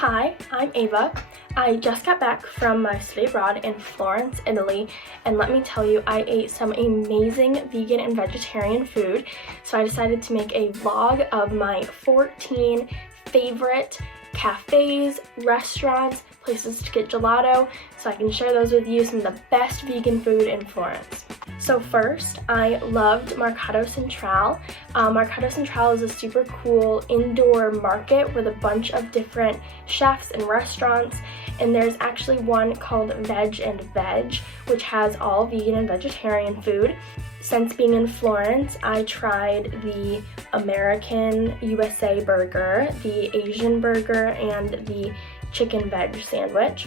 Hi, I'm Ava. I just got back from my stay abroad in Florence, Italy, and let me tell you, I ate some amazing vegan and vegetarian food. So I decided to make a vlog of my 14 favorite cafes, restaurants, places to get gelato, so I can share those with you, some of the best vegan food in Florence. So first, I loved Mercado Centrale. Mercado Centrale is a super cool indoor market with a bunch of different chefs and restaurants, and there's actually one called Veg&Veg, which has all vegan and vegetarian food. Since being in Florence, I tried the American USA burger, the Asian burger, and the chicken veg sandwich.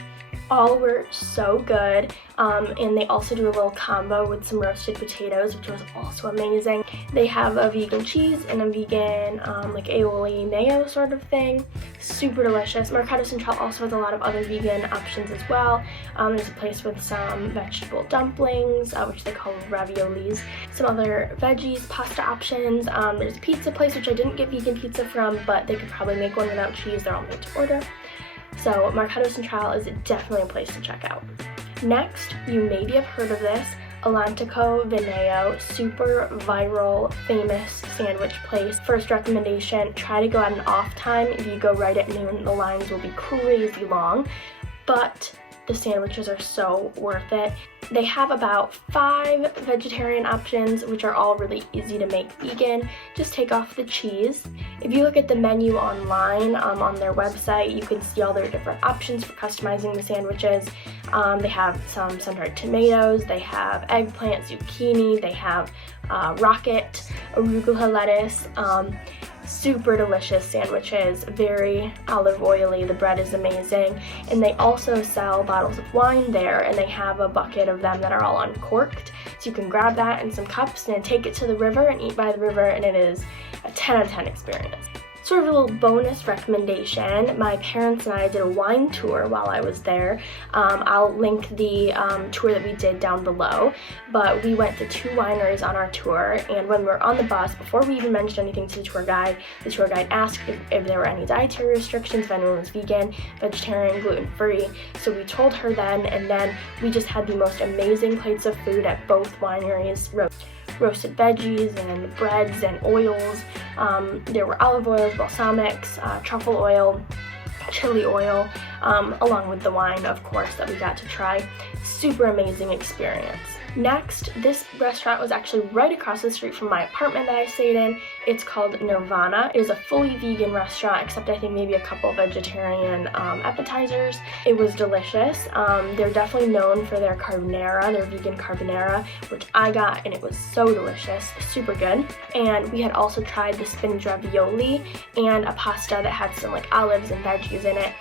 All were so good, and they also do a little combo with some roasted potatoes, which was also amazing. They have a vegan cheese and a vegan like aioli mayo sort of thing. Super delicious. Mercado Central also has a lot of other vegan options as well. There's a place with some vegetable dumplings, which they call raviolis, some other veggies, pasta options. There's a pizza place, which I didn't get vegan pizza from, but they could probably make one without cheese. They're all made to order. So Mercado Central is definitely a place to check out. Next, you maybe have heard of this, Atlantico Vinaio, super viral, famous sandwich place. First recommendation, try to go at an off time. If you go right at noon, the lines will be crazy long, but the sandwiches are so worth it. They have about 5 vegetarian options, which are all really easy to make vegan. Just take off the cheese. If you look at the menu online on their website, you can see all their different options for customizing the sandwiches. They have some sun-dried tomatoes, they have eggplant, zucchini, they have rocket, arugula lettuce. Super delicious sandwiches, very olive oily, the bread is amazing, and they also sell bottles of wine there, and they have a bucket of them that are all uncorked, so you can grab that and some cups and take it to the river and eat by the river, and it is a 10 out of 10 experience. Sort of a little bonus recommendation, my parents and I did a wine tour while I was there. I'll link the tour that we did down below, but we went to 2 wineries on our tour, and when we were on the bus, before we even mentioned anything to the tour guide asked if there were any dietary restrictions, if anyone was vegan, vegetarian, gluten-free. So we told her then, and then we just had the most amazing plates of food at both wineries. Roasted veggies and breads and oils. There were olive oils, balsamics, truffle oil, chili oil, along with the wine, of course, that we got to try. Super amazing experience. Next, this restaurant was actually right across the street from my apartment that I stayed in. It's called Nirvana. It is a fully vegan restaurant, except I think maybe a couple vegetarian appetizers. It was delicious. They're definitely known for their carbonara, their vegan carbonara, which I got, and it was so delicious, super good. And we had also tried the spinach ravioli and a pasta that had some like olives and veggies in it.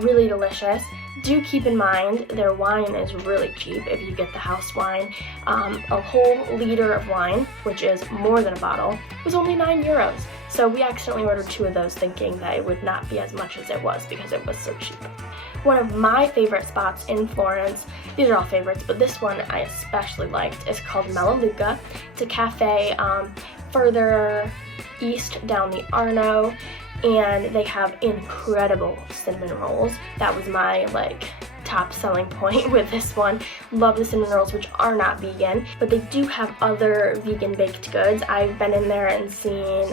Really delicious. Do keep in mind their wine is really cheap if you get the house wine. A whole liter of wine, which is more than a bottle, was only €9. So we accidentally ordered 2 of those thinking that it would not be as much as it was because it was so cheap. One of my favorite spots in Florence, these are all favorites, but this one I especially liked, is called Melaleuca. It's a cafe further east down the Arno, and they have incredible cinnamon rolls. That was my top selling point with this one. Love the cinnamon rolls, which are not vegan, but they do have other vegan baked goods. I've been in there and seen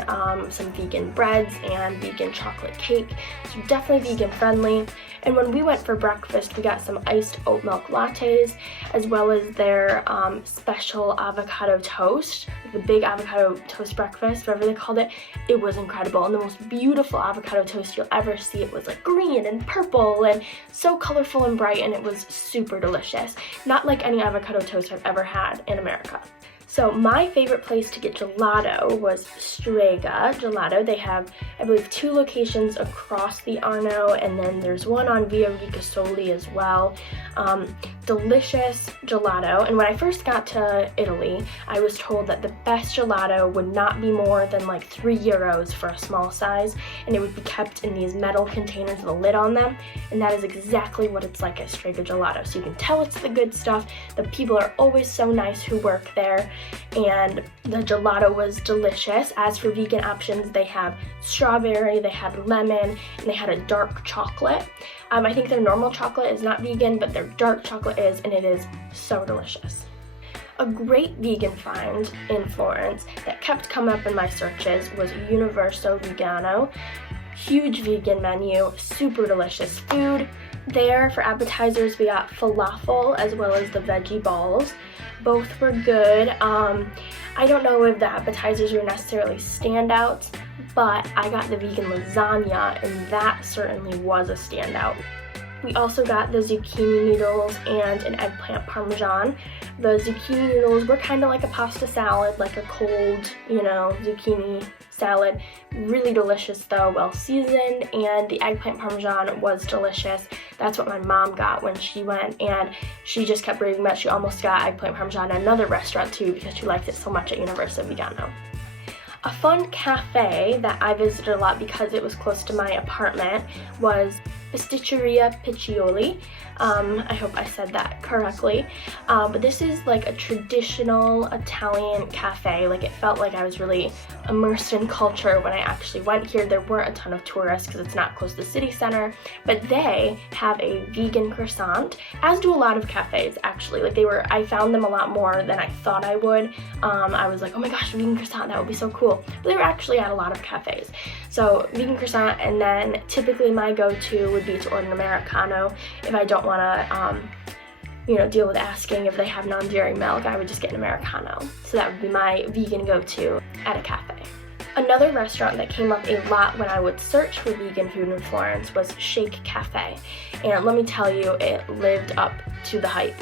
some vegan breads and vegan chocolate cake, so definitely vegan friendly. And when we went for breakfast, we got some iced oat milk lattes, as well as their special avocado toast, the big avocado toast breakfast, whatever they called it. It was incredible, and the most beautiful avocado toast you'll ever see. It was like green and purple and so colorful and bright, and it was super delicious. Not like any avocado toast I've ever had in America. So my favorite place to get gelato was Strega Gelato. They have, I believe, 2 locations across the Arno, and then there's one on Biologico as well. Delicious gelato. And when I first got to Italy, I was told that the best gelato would not be more than like €3 for a small size, and it would be kept in these metal containers with a lid on them. And that is exactly what it's like at Strega Gelato. So you can tell it's the good stuff. The people are always so nice who work there. and the gelato was delicious. As for vegan options, they have strawberry, they had lemon, and they had a dark chocolate. I think their normal chocolate is not vegan, but their dark chocolate is, and it is so delicious. A great vegan find in Florence that kept coming up in my searches was Universo Vegano. Huge vegan menu, super delicious food. There for appetizers we got falafel as well as the veggie balls. Both were good. I don't know if the appetizers were necessarily standouts, but I got the vegan lasagna and that certainly was a standout. We also got the zucchini noodles and an eggplant parmesan. The zucchini noodles were kind of like a pasta salad, like a cold, zucchini salad. Really delicious though, well seasoned, and the eggplant parmesan was delicious. That's what my mom got when she went, and she just kept raving about. She almost got eggplant parmesan at another restaurant too because she liked it so much at Universo Vegano. A fun cafe that I visited a lot because it was close to my apartment was Pasticceria Piccioli. I hope I said that correctly. But this is like a traditional Italian cafe. Like, it felt like I was really immersed in culture when I actually went here. There weren't a ton of tourists because it's not close to the city center, but they have a vegan croissant, as do a lot of cafes actually. Like, I found them a lot more than I thought I would. I was like, oh my gosh, vegan croissant, that would be so cool. But they were actually at a lot of cafes. So vegan croissant, and then typically my go-to would be to order an Americano. If I don't want to, deal with asking if they have non-dairy milk, I would just get an Americano. So that would be my vegan go-to at a cafe. Another restaurant that came up a lot when I would search for vegan food in Florence was Shake Cafe. And let me tell you, it lived up to the hype.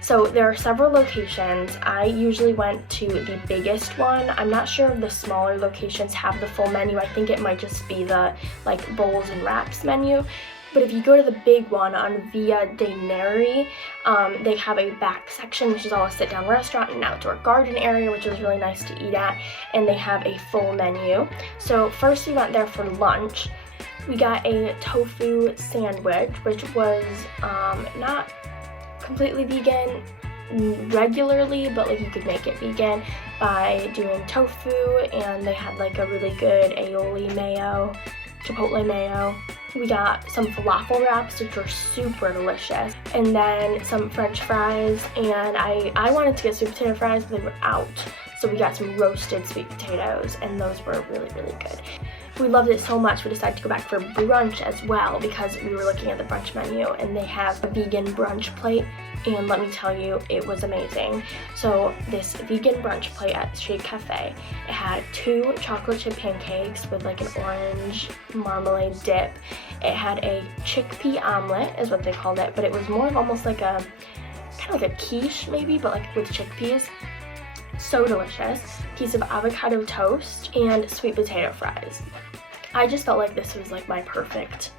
So there are several locations. I usually went to the biggest one. I'm not sure if the smaller locations have the full menu. I think it might just be the bowls and wraps menu. But if you go to the big one on Via dei Neri, they have a back section, which is all a sit-down restaurant, and an outdoor garden area, which is really nice to eat at, and they have a full menu. So first we went there for lunch. We got a tofu sandwich, which was not completely vegan regularly, but you could make it vegan by doing tofu, and they had a really good aioli mayo, chipotle mayo. We got some falafel wraps, which were super delicious, and then some french fries, and I wanted to get sweet potato fries, but they were out, so we got some roasted sweet potatoes, and those were really, really good. We loved it so much we decided to go back for brunch as well because we were looking at the brunch menu and they have a vegan brunch plate, and let me tell you, it was amazing. So this vegan brunch plate at Strega Cafe, it had 2 chocolate chip pancakes with an orange marmalade dip. It had a chickpea omelet is what they called it, but it was more of almost kind of like a quiche maybe, but with chickpeas. So delicious. Piece of avocado toast and sweet potato fries. I just felt like this was my perfect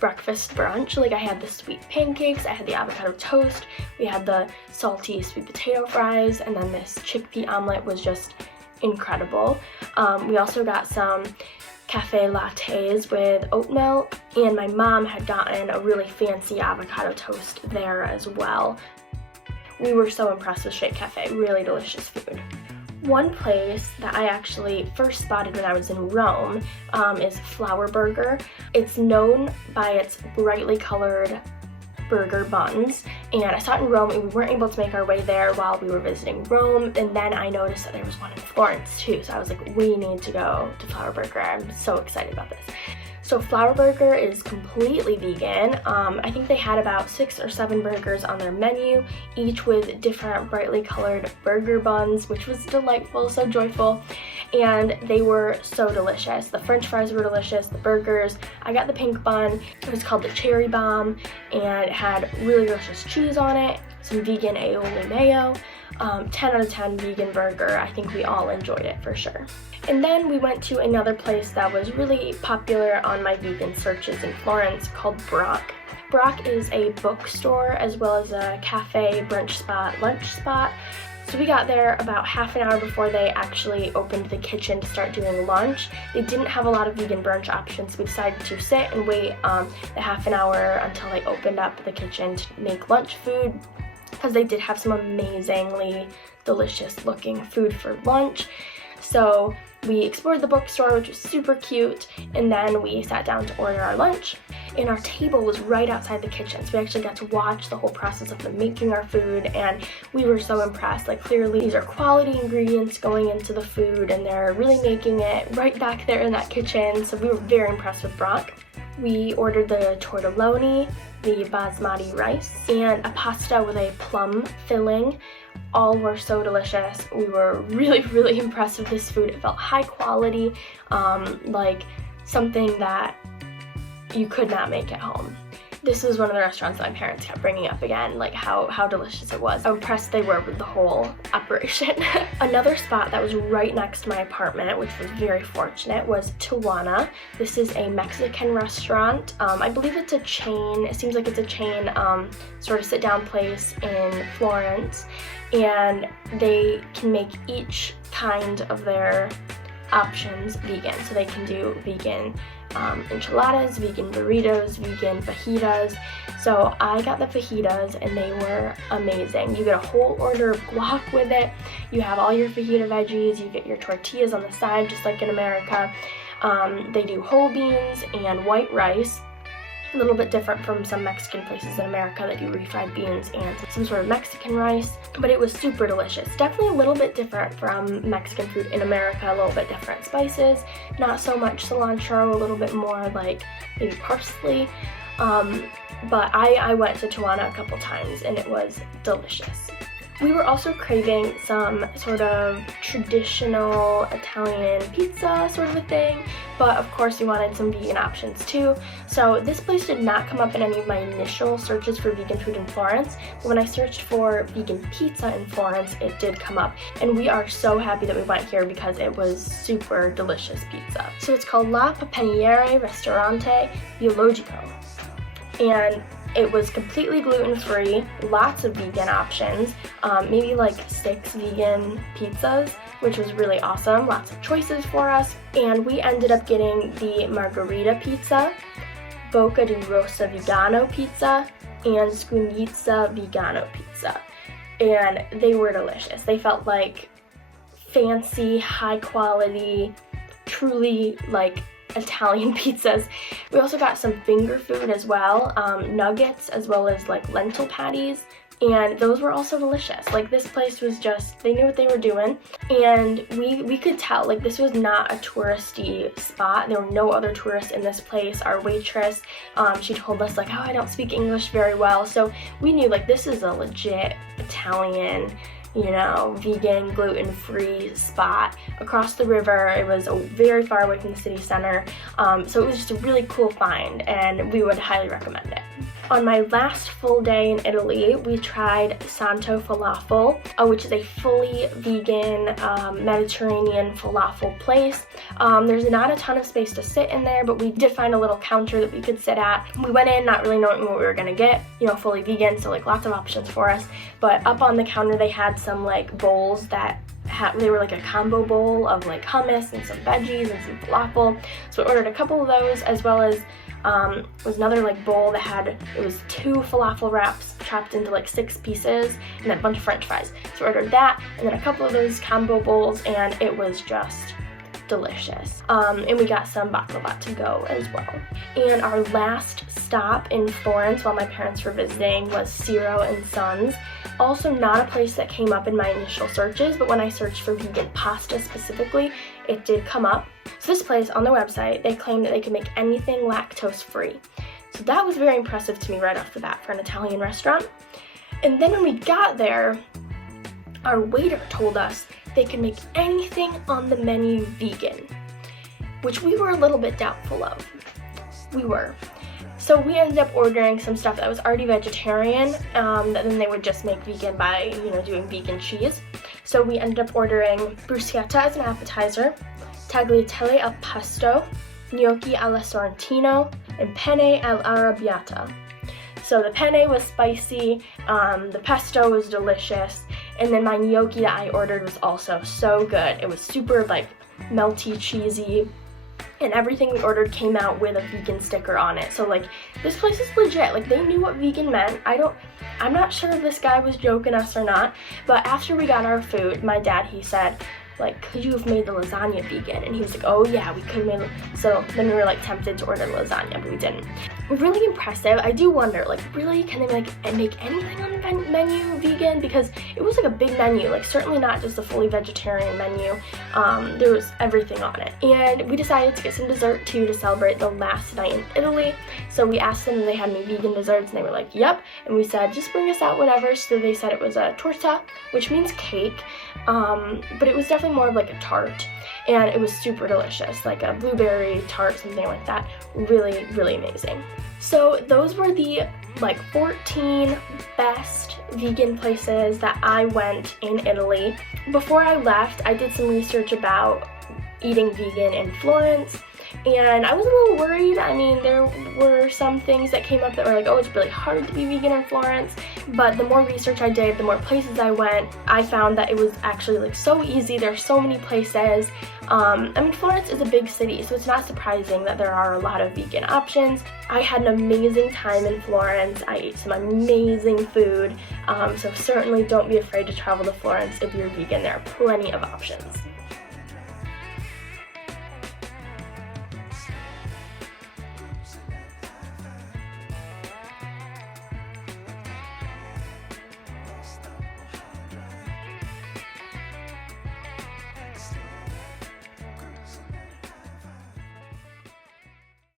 breakfast brunch. I had the sweet pancakes, I had the avocado toast, we had the salty sweet potato fries, and then this chickpea omelet was just incredible. We also got some cafe lattes with oat milk, and my mom had gotten a really fancy avocado toast there as well. We were so impressed with Shake Cafe, really delicious food. One place that I actually first spotted when I was in Rome is Flour Burger. It's known by its brightly colored burger buns, and I saw it in Rome and we weren't able to make our way there while we were visiting Rome, and then I noticed that there was one in Florence too, so I was like, we need to go to Flour Burger. I'm so excited about this. So Flour Burger is completely vegan. I think they had about 6 or 7 burgers on their menu, each with different brightly colored burger buns, which was delightful, so joyful, and they were so delicious. The french fries were delicious, the burgers. I got the pink bun. It was called the Cherry Bomb, and it had really delicious cheese on it, some vegan aioli mayo. 10 out of 10 vegan burger. I think we all enjoyed it for sure. And then we went to another place that was really popular on my vegan searches in Florence called Brac. Brac is a bookstore as well as a cafe, brunch spot, lunch spot. So we got there about half an hour before they actually opened the kitchen to start doing lunch. They didn't have a lot of vegan brunch options, so we decided to sit and wait the half an hour until they opened up the kitchen to make lunch food. because they did have some amazingly delicious looking food for lunch. So we explored the bookstore, which was super cute, and then we sat down to order our lunch. And our table was right outside the kitchen, so we actually got to watch the whole process of them making our food, and we were so impressed. Like, clearly these are quality ingredients going into the food, and they're really making it right back there in that kitchen, so we were very impressed with Brac. We ordered the tortelloni, the basmati rice, and a pasta with a plum filling. All were so delicious. We were really impressed with this food. It felt high quality, like something that you could not make at home. This was one of the restaurants that my parents kept bringing up again, like how delicious it was. How impressed they were with the whole operation. Another spot that was right next to my apartment, which was very fortunate, was Tijuana. This is a Mexican restaurant. I believe it's a chain. It seems like it's a chain sort of sit-down place in Florence, and they can make each kind of their options vegan. So they can do vegan enchiladas, vegan burritos, vegan fajitas. So I got the fajitas and they were amazing. You get a whole order of guac with it. You have all your fajita veggies. You get your tortillas on the side, just like in America. They do whole beans and white rice. A little bit different from some Mexican places in America that do refried beans and some sort of Mexican rice, but it was super delicious. Definitely a little bit different from Mexican food in America, a little bit different spices, not so much cilantro, a little bit more like maybe parsley, but I went to Tijuana a couple times and it was delicious. We were also craving some sort of traditional Italian pizza sort of a thing, but of course we wanted some vegan options too. So this place did not come up in any of my initial searches for vegan food in Florence, but when I searched for vegan pizza in Florence, it did come up. And we are so happy that we went here because it was super delicious pizza. So it's called Pepiniere Ristorante Biologico. And it was completely gluten-free, lots of vegan options, maybe like 6 vegan pizzas, which was really awesome, lots of choices for us. And we ended up getting the margherita pizza, bocca di rosa vegano pizza, and scunizza vegano pizza. And they were delicious. They felt like fancy, high quality, truly like Italian pizzas. We also got some finger food as well, nuggets as well as like lentil patties, and those were also delicious. Like, this place was just, they knew what they were doing, and we could tell like this was not a touristy spot. There were no other tourists in this place. Our waitress, she told us like, oh, I don't speak English very well, so we knew like this is a legit Italian, you know, vegan, gluten-free spot across the river. It was very far away from the city center, so it was just a really cool find, and we would highly recommend it. On my last full day in Italy, we tried Santo Falafel, which is a fully vegan Mediterranean falafel place. There's not a ton of space to sit in there, but we did find a little counter that we could sit at. We went in not really knowing what we were gonna get, you know, fully vegan, so like lots of options for us. But up on the counter they had some like bowls that they were like a combo bowl of like hummus and some veggies and some falafel. So we ordered a couple of those, as well as was another like bowl that had, it was 2 falafel wraps chopped into like 6 pieces, and then a bunch of french fries. So we ordered that, and then a couple of those combo bowls, and it was just delicious. And we got some baklava to go as well. And our last stop in Florence while my parents were visiting was Ciro Sons. Also not a place that came up in my initial searches, but when I searched for vegan pasta specifically, it did come up. So this place, on their website, they claimed that they could make anything lactose free. So that was very impressive to me right off the bat for an Italian restaurant. And then when we got there, our waiter told us they could make anything on the menu vegan, which we were a little bit doubtful of. We were. So we ended up ordering some stuff that was already vegetarian, that then they would just make vegan by, you know, doing vegan cheese. So we ended up ordering bruschetta as an appetizer, tagliatelle al pesto, gnocchi alla sorrentino, and penne all'arrabbiata. So the penne was spicy, the pesto was delicious, and then my gnocchi that I ordered was also so good. It was super like melty, cheesy, and everything we ordered came out with a vegan sticker on it. So like, this place is legit. Like, they knew what vegan meant. I'm not sure if this guy was joking us or not, but after we got our food, my dad, he said, like, could you have made the lasagna vegan? And he was like, oh yeah, we could have made, so then we were like tempted to order the lasagna, but we didn't. Really impressive. I do wonder, like, really, can they like make anything on the menu vegan? Because it was like a big menu, like certainly not just a fully vegetarian menu. There was everything on it. And we decided to get some dessert too to celebrate the last night in Italy. So we asked them if they had any vegan desserts, and they were like, yep. And we said, just bring us out whatever. So they said it was a torta, which means cake, but it was definitely more of like a tart, and it was super delicious, like a blueberry tart, something like that. Really, really amazing. So those were the like 14 best vegan places that I went in Italy. Before I left, I did some research about eating vegan in Florence, and I was a little worried. I mean, there were some things that came up that were like, oh, it's really hard to be vegan in Florence, but the more research I did, the more places I went, I found that it was actually like so easy. There are so many places. I mean, Florence is a big city, so it's not surprising that there are a lot of vegan options. I had an amazing time in Florence. I ate some amazing food, so certainly don't be afraid to travel to Florence if you're vegan. There are plenty of options.